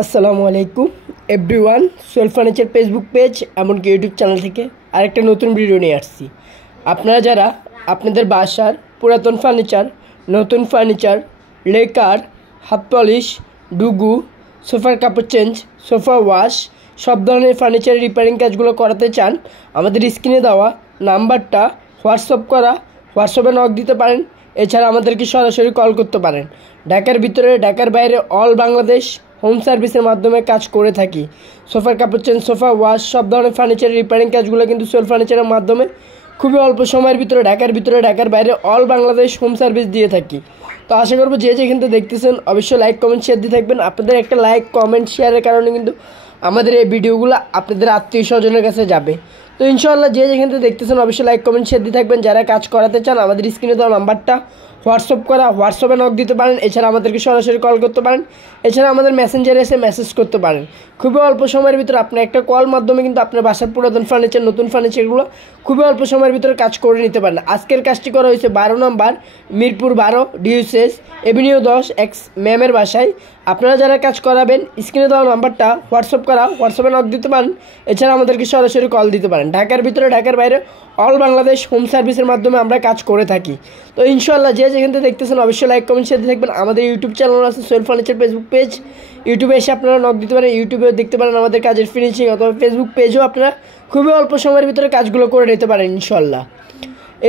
আসসালামু আলাইকুম everyone. Soul furniture Facebook page এমনকি ইউটিউব চ্যানেল থেকে আরেকটা নতুন ভিডিও নিয়ে আসছি। আপনারা যারা আপনাদের বাসার পুরাতন ফার্নিচার, নতুন ফার্নিচার, লেকার, হাত পলিশ, ডুগু, সোফার কাপড় চেঞ্জ, সোফা ওয়াশ, সব ধরনের ফার্নিচারের রিপেয়ারিং কাজগুলো করাতে চান, আমাদের স্ক্রিনে দেওয়া নাম্বারটা হোয়াটসঅ্যাপে নক দিতে পারেন। এছাড়া আমাদেরকে সরাসরি কল করতে পারেন। ঢাকার ভিতরে, ঢাকার বাইরে অল বাংলাদেশ হোম সার্ভিসের মাধ্যমে কাজ করে থাকি। সোফার কাপড় চেঞ্জ, সোফা ওয়াশ, সব ধরনের ফার্নিচারের রিপেয়ারিং কাজগুলো কিন্তু সোল ফার্নিচারের মাধ্যমে খুবই অল্প সময়ের ভিতরে ঢাকার ঢাকার বাইরে অল বাংলাদেশ হোম সার্ভিস দিয়ে থাকি। তো আশা করবো যে যেখান থেকে দেখতেছেন অবশ্যই লাইক কমেন্ট শেয়ার দিয়ে থাকবেন। আপনাদের একটা লাইক কমেন্ট শেয়ারের কারণে কিন্তু আমাদের এই ভিডিওগুলো আপনাদের আত্মীয় স্বজনের কাছে যাবে। তো ইনশাআল্লাহ যে যেখান থেকে দেখতেছেন অবশ্যই লাইক কমেন্ট শেয়ার দিয়ে থাকবেন। যারা কাজ করাতে চান আমাদের স্ক্রিনে দেওয়া নাম্বারটা হোয়াটসঅ্যাপে নক দিতে পারেন। এছাড়া আমাদেরকে সরাসরি কল করতে পারেন। এছাড়া আমাদের মেসেঞ্জারে এসে মেসেজ করতে পারেন। খুবই অল্প সময়ের ভিতরে আপনি একটা কল মাধ্যমে কিন্তু আপনার বাসার পুরাতন ফার্নিচার, নতুন ফার্নিচারগুলো খুবই অল্প সময়ের ভিতরে কাজ করে নিতে পারেন। আজকের কাজটি করা হয়েছে 12 নম্বর মিরপুর 12 ডিউসেস এভিনিউ 10 এক্স ম্যামের বাসায়। আপনারা যারা কাজ করাবেন স্ক্রিনে দেওয়া নাম্বারটা হোয়াটসঅ্যাপে নক দিতে পারেন। এছাড়া আমাদেরকে সরাসরি কল দিতে পারেন। ঢাকার ভিতরে, ঢাকার বাইরে অল বাংলাদেশ হোম সার্ভিসের মাধ্যমে আমরা কাজ করে থাকি। তো ইনশাআল্লাহ যে যেখান থেকে দেখতেছেন অবশ্যই লাইক কমেন্ট শেয়ার দিয়ে থাকবেন। আমাদের ইউটিউব চ্যানেল আছে সোল ফার্নিচার ফেসবুক পেজ, ইউটিউবে এসে আপনারা নক দিতে পারেন। ইউটিউবেও দেখতে পারেন আমাদের কাজের ফিনিশিং, অথবা ফেসবুক পেজেও আপনারা খুবই অল্প সময়ের ভিতরে কাজগুলো করে নিতে পারেন ইনশাআল্লাহ।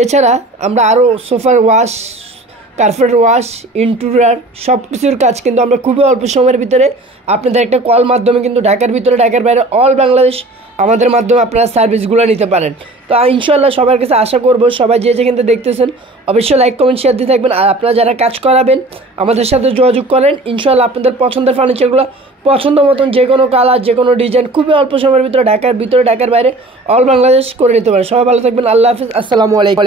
এছাড়া আমরা আরও সোফার ওয়াশ, কার্পেট ওয়াশ, ইন্টেরিয়র সব কিছুর কাজ কিন্তু আমরা খুবই অল্প সময়ের ভিতরে আপনাদের একটা কল মাধ্যমে কিন্তু ঢাকার ভিতরে, ঢাকার বাইরে অল বাংলাদেশ আমাদের মাধ্যমে আপনারা সার্ভিসগুলো নিতে পারেন। তো ইনশাআল্লাহ সবার কাছে আশা করব সবাই যে যেখান থেকে দেখতেছেন অবশ্যই লাইক কমেন্ট শেয়ার দিয়ে থাকবেন। আর আপনারা যারা কাজ করাবেন আমাদের সাথে যোগাযোগ করেন। ইনশাআল্লাহ আপনাদের পছন্দের ফার্নিচারগুলো পছন্দ মতন যে কোনো কালার, যে কোনো ডিজাইন খুবই অল্প সময়ের ভিতরে ঢাকার ভিতরে, ঢাকার বাইরে অল বাংলাদেশ করে নিতে পারেন। সবাই ভালো থাকবেন। আল্লাহ হাফিজ। আসসালামু আলাইকুম।